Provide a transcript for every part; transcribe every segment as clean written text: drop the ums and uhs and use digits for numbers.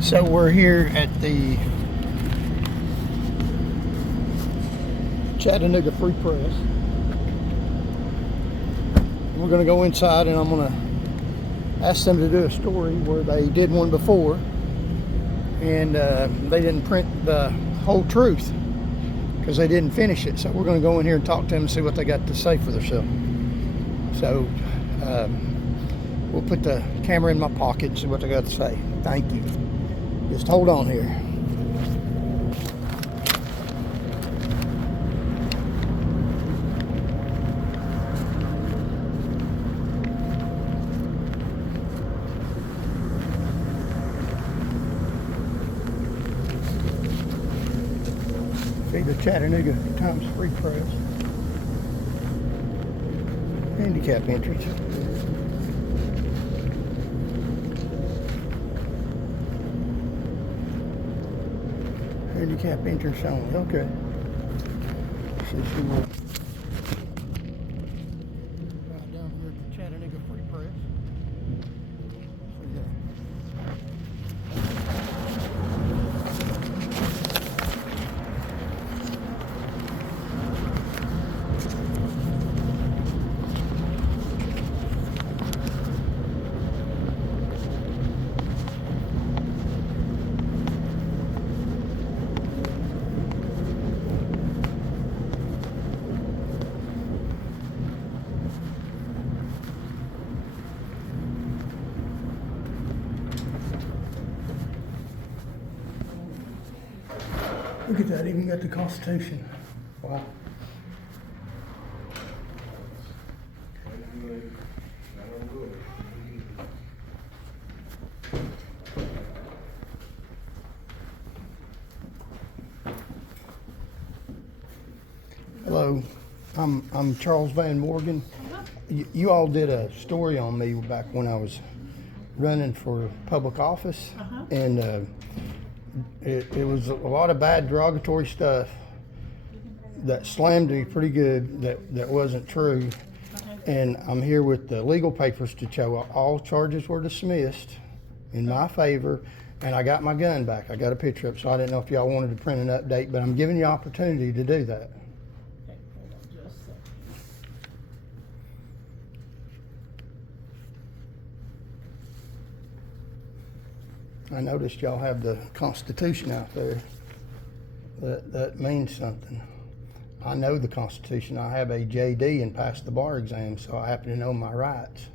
So we're here at the Chattanooga Free Press. We're going to go inside and I'm going to ask them to do a story where they did one before and they didn't print the whole truth because they didn't finish it. So we're going to go in here and talk to them and see what they got to say for themselves. So we'll put the camera in my pocket and see what they got to say. Thank you. Just hold on here. See the Chattanooga Times Free Press. Handicap entrance. Handicap entrance only. Okay. See some more. Right down here at the Chattanooga Free Press. Look at that, even got the Constitution. Wow. Hello, I'm Charles Van Morgan. You all did a story on me back when I was running for public office, and it was a lot of bad derogatory stuff that slammed me pretty good that wasn't true. And I'm here with the legal papers to show all charges were dismissed in my favor, and I got my gun back. I got a picture of it, so I didn't know if y'all wanted to print an update, but I'm giving you opportunity to do that. Okay, hold on just a second. I noticed y'all have the Constitution out there. That means something. I know the Constitution. I have a JD and passed the bar exam, so I happen to know my rights.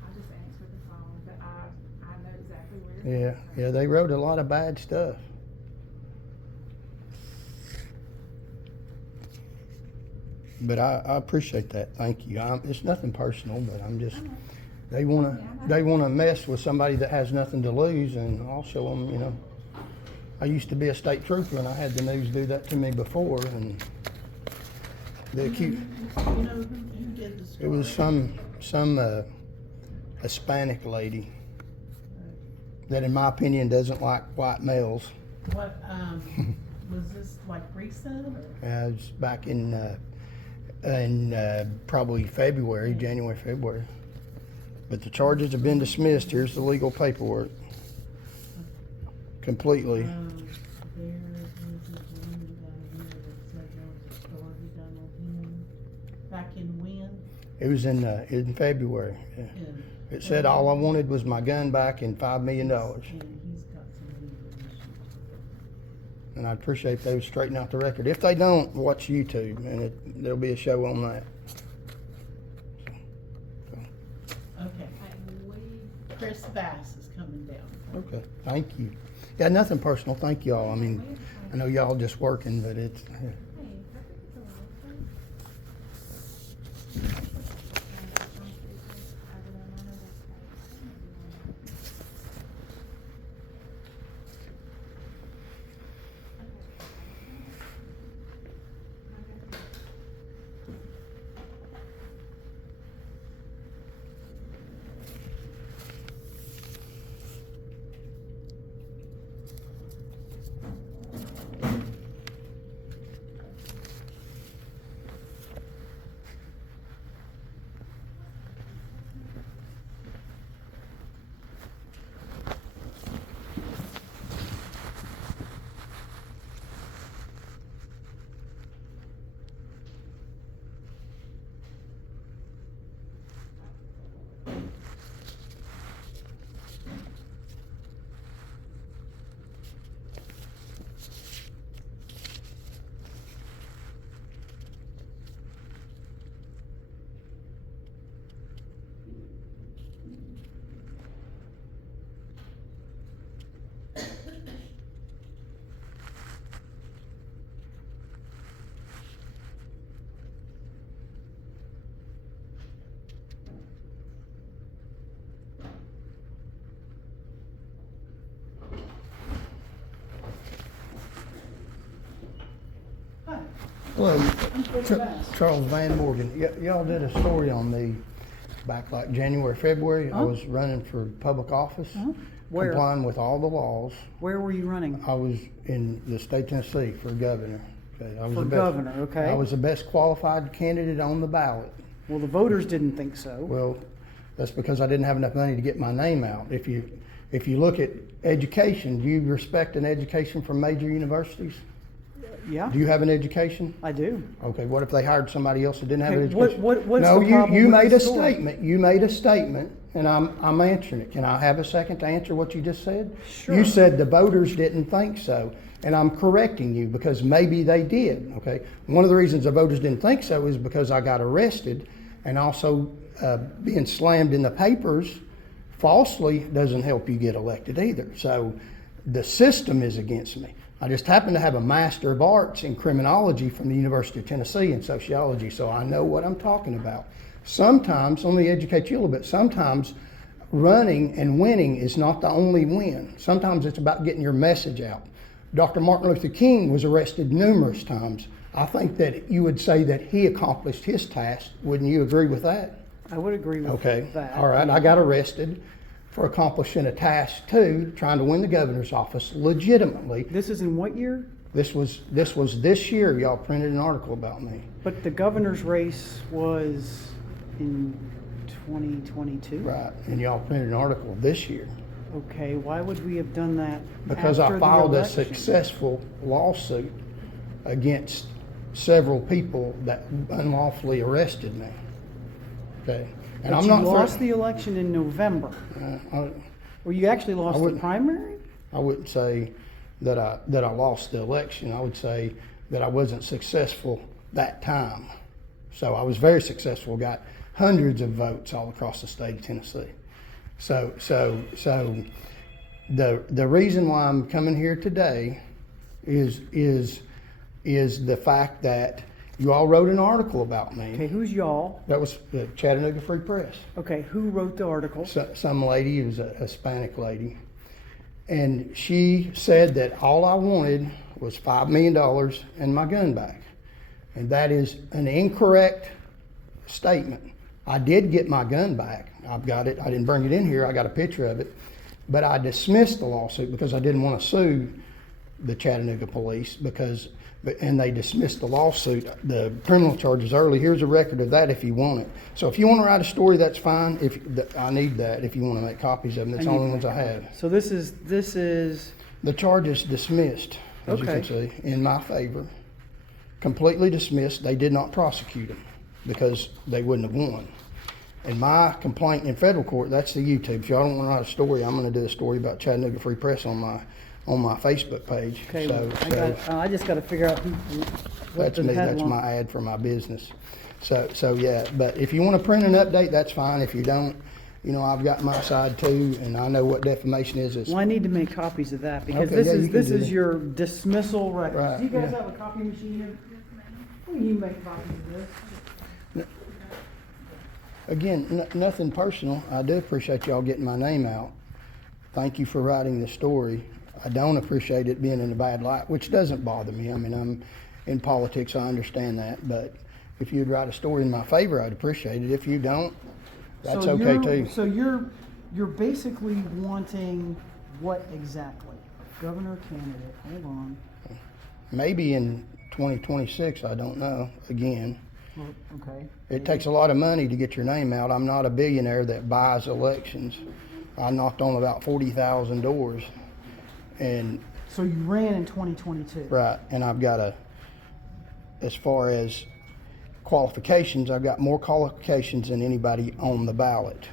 I just answered the phone, but I know exactly where. Yeah, they wrote a lot of bad stuff. But I appreciate that. Thank you. It's nothing personal, but I'm just. They wanna mess with somebody that has nothing to lose, and I'll show them. You know, I used to be a state trooper, and I had the news do that to me before, and the accused. You know who did the story? It was some Hispanic lady that, in my opinion, doesn't like white males. What, was this like recent or? It was back in probably January, February. But the charges have been dismissed. Here's the legal paperwork. Completely. There is a gentleman down here that said there was a story done on him back in when? It was in February. Yeah. It said all I wanted was my gun back and $5 million. And he's got some legal issues. And I'd appreciate if they would straighten out the record. If they don't, watch YouTube, and there'll be a show on that. Okay. Chris Bass is coming down. Okay, thank you. Yeah, nothing personal. Thank you all. I mean, I know y'all just working, but it's. Yeah. Hello, What's the mask? Charles Van Morgan. Y'all did a story on me back like January, February. I was running for public office, Where? complying with all the laws. Where were you running? I was in the state of Tennessee for governor. Okay, I was For the best, governor, okay. I was the best qualified candidate on the ballot. Well, the voters didn't think so. Well, that's because I didn't have enough money to get my name out. If you look at education, do you respect an education from major universities? Yeah, Do you have an education? I do. Okay, what if they hired somebody else that didn't have an Okay, education? what's No, the problem you with made the a story? statement. You made a statement, and I'm answering it. Can I have a second to answer what you just said? Sure. You said the voters didn't think so, and I'm correcting you because maybe they did. Okay, one of the reasons the voters didn't think so is because I got arrested, and also being slammed in the papers falsely doesn't help you get elected either. So the system is against me. I just happen to have a Master of Arts in criminology from the University of Tennessee in sociology, so I know what I'm talking about. Sometimes, let me educate you a little bit, sometimes running and winning is not the only win. Sometimes it's about getting your message out. Dr. Martin Luther King was arrested numerous times. I think that you would say that he accomplished his task. Wouldn't you agree with that? I would agree with Okay, that. all right, I got arrested for accomplishing a task too, trying to win the governor's office legitimately. This is in what year? This was this year. Y'all printed an article about me. But the governor's race was in 2022? Right, and y'all printed an article this year Okay, why would we have done that because after I the filed a election? successful lawsuit against several people that unlawfully arrested me. Okay, and But I'm you not lost the election in November. Or you actually lost the wouldn't- primary? I wouldn't say that I lost the election. I would say that I wasn't successful that time. So I was very successful. Got hundreds of votes all across the state of Tennessee. So the reason why I'm coming here today is the fact that you all wrote an article about me. Okay, who's y'all? That was the Chattanooga Free Press. Okay, who wrote the article? Some lady, it was a Hispanic lady, and she said that all I wanted was $5 million and my gun back. And that is an incorrect statement. I did get my gun back. I've got it. I didn't bring it in here. I got a picture of it. But I dismissed the lawsuit because I didn't want to sue the Chattanooga police and they dismissed the lawsuit, the criminal charges early. Here's a record of that if you want it. So if you want to write a story, that's fine. I need that if you want to make copies of them. That's the only ones I have. So this is The charge is dismissed, as you can see, in my favor. Completely dismissed. They did not prosecute them because they wouldn't have won. And my complaint in federal court, that's the YouTube. If y'all don't want to write a story, I'm going to do a story about Chattanooga Free Press on my Facebook page. okay. I just got to figure out what That's the me. That's headline- my ad for my business. So yeah. But if you want to print an update, that's fine. If you don't, I've got my side too, and I know what defamation is. Well, I need to make copies of that because Okay, this yeah, you is can this do is that. your dismissal record. Right, Do you guys yeah. have a copy machine here? Will you make copies of this? Again, nothing personal. I do appreciate y'all getting my name out. Thank you for writing the story. I don't appreciate it being in a bad light, which doesn't bother me. I mean, I'm in politics, I understand that. But if you'd write a story in my favor, I'd appreciate it. If you don't, that's okay too. So you're basically wanting what exactly? Governor candidate. Hold on. Maybe in 2026, I don't know. Again, Well, okay. it takes a lot of money to get your name out. I'm not a billionaire that buys elections. I knocked on about 40,000 doors. And So you ran in 2022. right, and I've got as far as qualifications, I've got more qualifications than anybody on the ballot.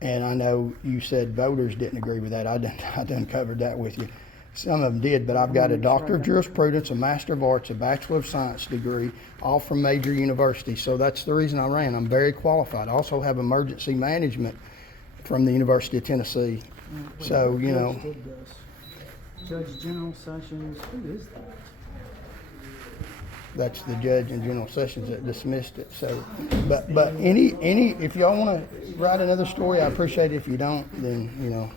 And I know you said voters didn't agree with that. I done covered that with you. Some of them did, but I've got a Doctor of Jurisprudence, a Master of Arts, a Bachelor of Science degree, all from major universities. So that's the reason I ran. I'm very qualified. I also have emergency management from the University of Tennessee. So, Judge did this. Judge General Sessions. Who is that? that's the judge in General Sessions that dismissed it. So, but any if y'all want to write another story, I appreciate it. If you don't, then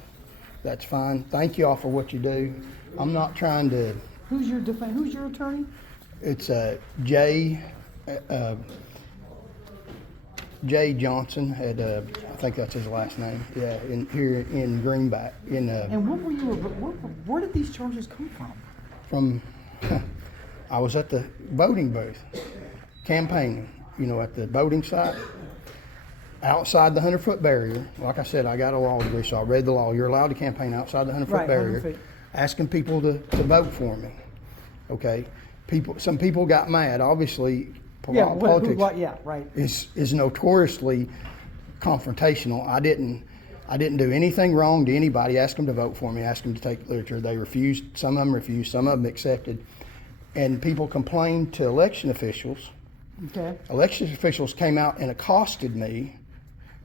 that's fine. Thank you all for what you do. I'm not trying to. Who's your attorney? It's Jay Johnson had I think that's his last name. Yeah, here in Greenback. And what were you? Where did these charges come from? I was at the voting booth campaigning. At the voting site outside the 100-foot barrier. Like I said, I got a law degree, so I read the law. You're allowed to campaign outside the 100-foot Right, barrier, 100 feet. asking people to vote for me. Okay, some people got mad. Obviously, politics Right. is notoriously confrontational. I didn't do anything wrong to anybody. Asked them to vote for me. Asked them to take literature. They refused. Some of them refused. Some of them accepted. And people complained to election officials. Okay. Election officials came out and accosted me,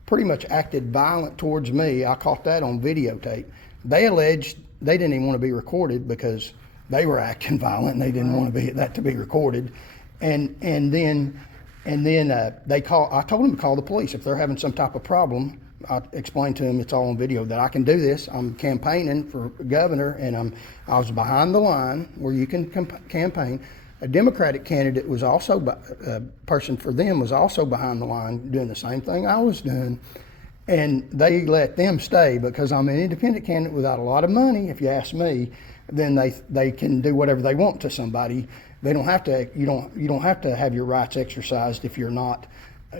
pretty much acted violent towards me. I caught that on videotape. They alleged they didn't even want to be recorded because they were acting violent and they didn't want that to be recorded. And then I told them to call the police if they're having some type of problem. I explained to them it's all on video that I can do this. I'm campaigning for governor, and I was behind the line where you can campaign. A Democratic candidate was also, a person for them was also behind the line doing the same thing I was doing. And they let them stay because I'm an independent candidate without a lot of money, if you ask me. Then they can do whatever they want to somebody. They don't have to, you don't have to have your rights exercised if you're not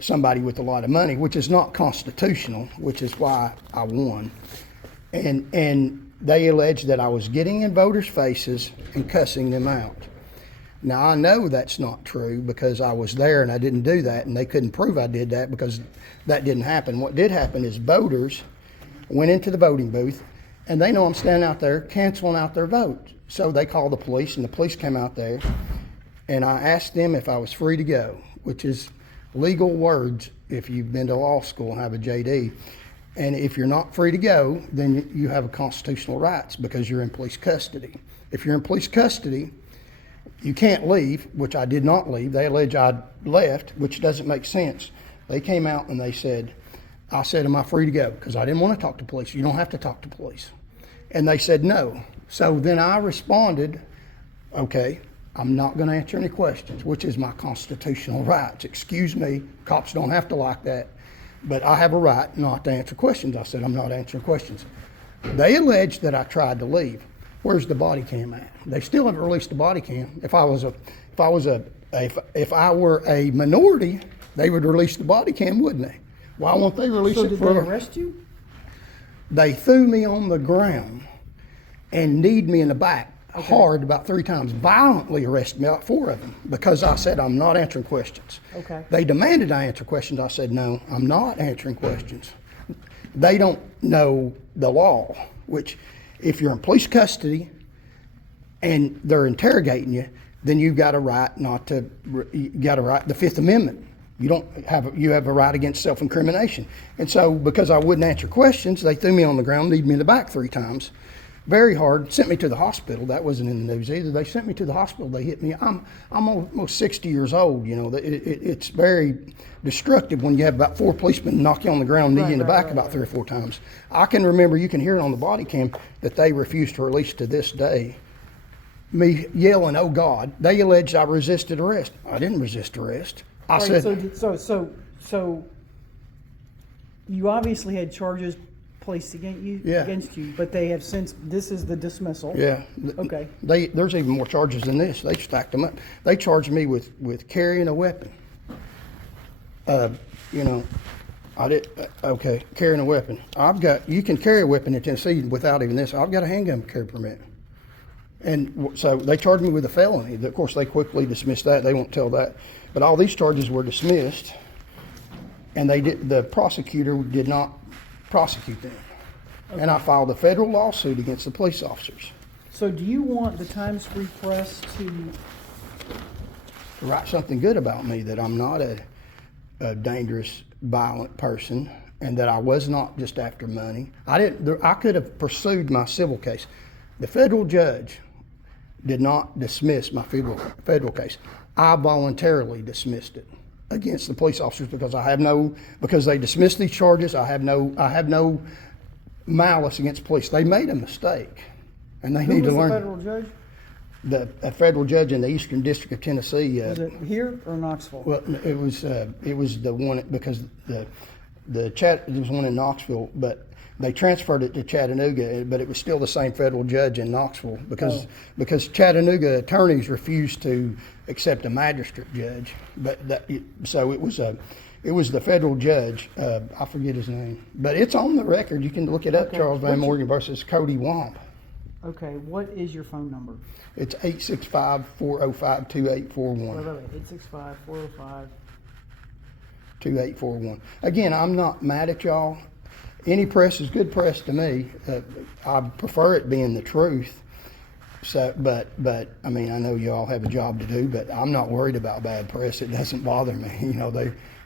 somebody with a lot of money, which is not constitutional, which is why I won. And they alleged that I was getting in voters' faces and cussing them out. Now, I know that's not true because I was there and I didn't do that, and they couldn't prove I did that because that didn't happen. What did happen is voters went into the voting booth, and they know I'm standing out there canceling out their vote. So they called the police, and the police came out there, and I asked them if I was free to go, which is legal words if you've been to law school and have a JD. And if you're not free to go, then you have a constitutional rights because you're in police custody. If you're in police custody, you can't leave, which I did not leave. They allege I left, which doesn't make sense. They came out and they said, I said, am I free to go? Because I didn't want to talk to police. You don't have to talk to police. And they said no. So then I responded, okay, I'm not going to answer any questions, which is my constitutional rights. Excuse me, cops don't have to like that, but I have a right not to answer questions. I said, I'm not answering questions. They alleged that I tried to leave. Where's the body cam at? They still haven't released the body cam. If I were a minority, they would release the body cam, wouldn't they? Why won't they release So it did for? they arrest you? They threw me on the ground and kneed me in the back hard about 3 times, violently arrested me, about 4 of them, because I said I'm not answering questions. Okay. They demanded I answer questions. I said, no, I'm not answering questions. They don't know the law, which if you're in police custody and they're interrogating you, then you've got a right not to, you got a right, the Fifth Amendment. You have a right against self-incrimination. And so because I wouldn't answer questions, they threw me on the ground, kneed me in the back 3 times. Very hard, sent me to the hospital. That wasn't in the news either. They sent me to the hospital. They hit me. I'm almost 60 years old. It's very destructive when you have about 4 policemen knock you on the ground, knee you in the back about 3 or 4 times. I can remember, you can hear it on the body cam, that they refused to release to this day. Me yelling, oh God. They alleged I resisted arrest. I didn't resist arrest. I said, so you obviously had charges placed against you, but they have since, this is the dismissal. Yeah. Okay. There's even more charges than this. They stacked them up. They charged me with carrying a weapon. Carrying a weapon. You can carry a weapon in Tennessee without even this. I've got a handgun carry permit. And so they charged me with a felony. Of course, they quickly dismissed that. They won't tell that. But all these charges were dismissed, and the prosecutor did not prosecute them. Okay. And I filed a federal lawsuit against the police officers. So do you want the Times Free Press to write something good about me, that I'm not a dangerous, violent person, and that I was not just after money? I could have pursued my civil case. The federal judge did not dismiss my federal case. I voluntarily dismissed it against the police officers because they dismissed these charges. I have no malice against police. They made a mistake, and they need to learn. Who was the federal judge? a federal judge in the Eastern District of Tennessee. Was it here or Knoxville? Well, it was the one because there was one in Knoxville, but they transferred it to Chattanooga, but it was still the same federal judge in Knoxville because Chattanooga attorneys refused to accept a magistrate judge. But so it was the federal judge. I forget his name, but it's on the record. You can look it up. Okay. Charles Van Morgan versus Cody Womp. Okay, what is your phone number? It's 865-405-2841. Wait, 865-405. 2841. Again, I'm not mad at y'all. Any press is good press to me. I prefer it being the truth. So, but I mean, I know you all have a job to do, but I'm not worried about bad press. It doesn't bother me. You know,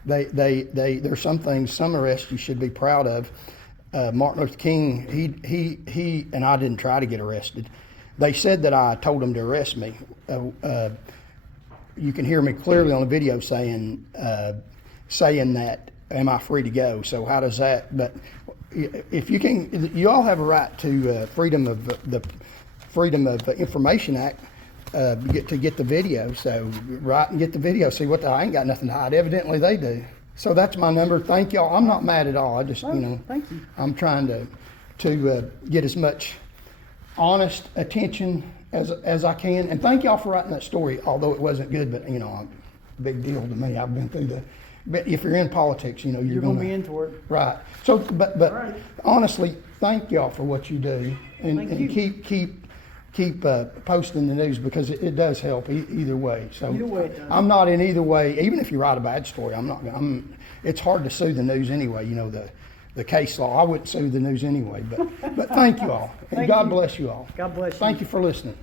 there's some things, some arrests you should be proud of. Martin Luther King, he and I didn't try to get arrested. They said that I told them to arrest me. You can hear me clearly on the video saying that, am I free to go? So how does that, but if you can, you all have a right to Freedom of Information Act to get the video. So write and get the video. See what I ain't got nothing to hide. Evidently they do. So that's my number. Thank y'all. I'm not mad at all. I just, Thank you. I'm trying to get as much honest attention as I can. And thank y'all for writing that story, although it wasn't good, but a big deal to me. I've been through but if you're in politics, you're going to be into it. Right. So, but Right. honestly, thank y'all for what you do, and keep posting the news because it does help either way. So Either way it does. I'm not in either way. Even if you write a bad story, it's hard to sue the news anyway. The case law. I wouldn't sue the news anyway. But thank you all, and Thank God you. bless you all. God bless you. Thank you for listening.